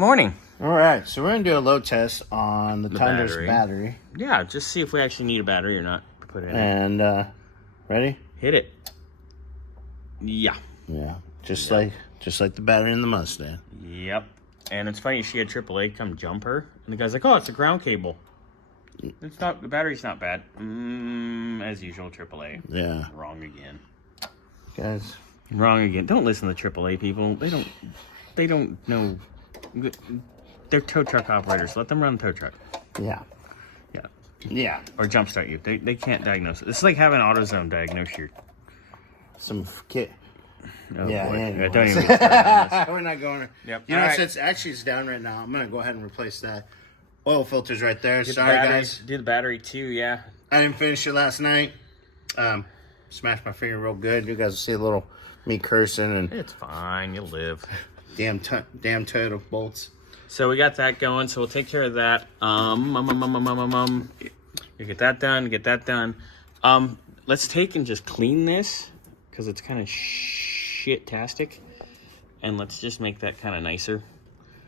morning. All right, so we're going to do a load test on the Tundra's battery. Yeah, just see if we actually need a battery or not. Put it in. And, ready? Hit it. Yeah. Yeah, just like the battery in the Mustang. Yep. And it's funny, she had AAA come jump her, and the guy's like, oh, it's a ground cable. It's not, the battery's not bad. As usual, AAA. Yeah. Wrong again. Guys. Wrong again. Don't listen to AAA people. They don't know. They're tow truck operators. Let them run the tow truck. Yeah. Yeah. Yeah. Or jumpstart you. They can't diagnose it. It's like having AutoZone diagnose your... Some kit. Oh, yeah, don't even get started on this. We're not going to... Yep. You know, since actually it's down right now, I'm going to go ahead and replace that. Oil filter's right there. Get Sorry, the battery, guys. Do the battery, too, yeah. I didn't finish it last night. Smashed my finger real good. You guys will see a little me cursing. And It's fine. You'll live. Damn Toyota bolts. So we got that going, so we'll take care of that. You get that done, let's take and just clean this, because it's kind of shit-tastic. And let's just make that kind of nicer.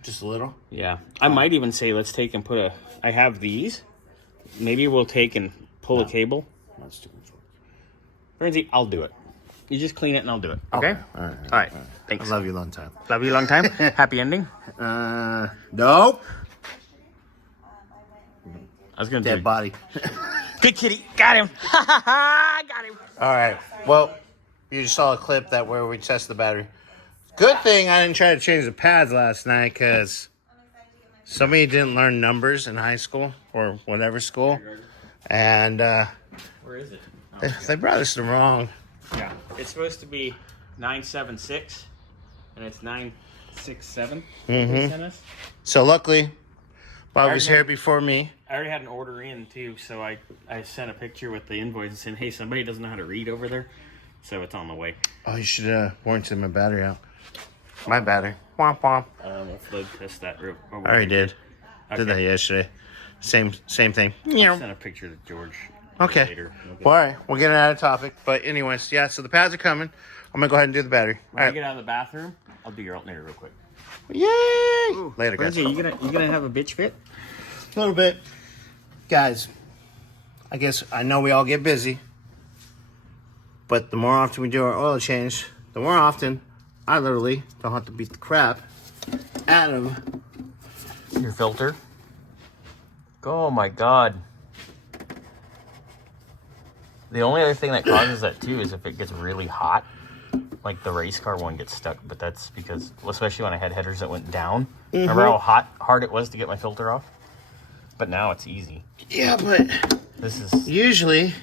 Just a little? Yeah. I might even say let's take and put I have these. Maybe we'll take and pull a cable. That's too much work. Lindsay, I'll do it. You just clean it and I'll do it. Okay? All right. Thanks. I love you a long time. Love you a long time. Happy ending. Nope. I was going to Dead body. Good kitty. Got him. Got him. All right. Well, you just saw a clip where we test the battery. Good thing I didn't try to change the pads last night because somebody didn't learn numbers in high school or whatever school. And where is it? They brought us the wrong. Yeah. It's supposed to be 976 and it's 967. Mm-hmm. So luckily, Bob was here before me. I already had an order in too, so I sent a picture with the invoice and said, hey, somebody doesn't know how to read over there. So it's on the way. Oh, you should warranted my battery out. My battery. Womp womp. We'll flood test that real quick. I already did. Okay. Did that yesterday. Same thing. I'll send a picture to George. Okay. Later. Well, all right. We'll get it out of topic. But anyways, yeah, so the pads are coming. I'm going to go ahead and do the battery. When I get out of the bathroom, I'll do your alternator real quick. Yay! Ooh, Later, guys. Lindsay, you gonna have a bitch fit? A little bit. Guys, I guess I know we all get busy. But the more often we do our oil change, the more often I literally don't have to beat the crap out of your filter. Oh my God. The only other thing that causes that too is if it gets really hot. Like the race car one gets stuck, but that's because, especially when I had headers that went down. Mm-hmm. Remember how hard it was to get my filter off? But now it's easy. Yeah, but this is usually,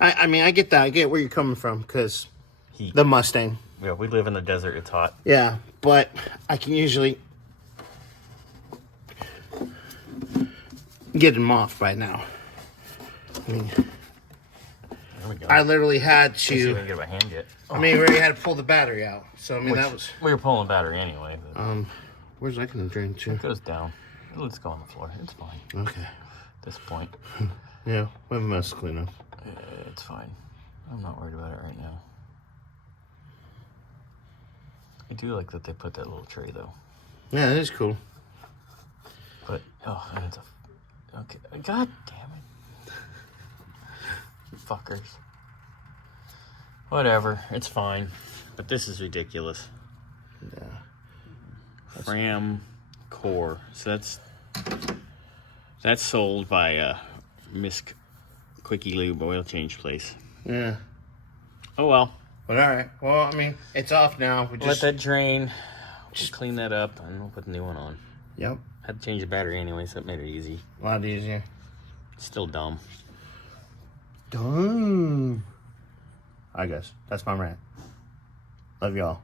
I mean, I get that. I get where you're coming from because the Mustang. Yeah, we live in the desert. It's hot. Yeah, but I can usually get them off by now. I mean, I literally had to. I didn't get my hand yet. I mean, we already had to pull the battery out. So I mean, that was. We were pulling the battery anyway. But where's that going to drain to? It goes down. Let's go on the floor. It's fine. Okay. At this point. Yeah, we have a mess to clean up. It's fine. I'm not worried about it right now. I do like that they put that little tray though. Yeah, that is cool. But and it's okay. God damn it. Fuckers. Whatever. It's fine. But this is ridiculous. Yeah. Fram Core. So that's sold by Miss Quickie Lube oil change place. Yeah. Oh well. But all right. Well, I mean, it's off now. We let that drain. Just clean that up and we'll put the new one on. Yep. Had to change the battery anyway, so it made it easy. A lot easier. Still dumb. Dumb. I guess. That's my rant. Love y'all.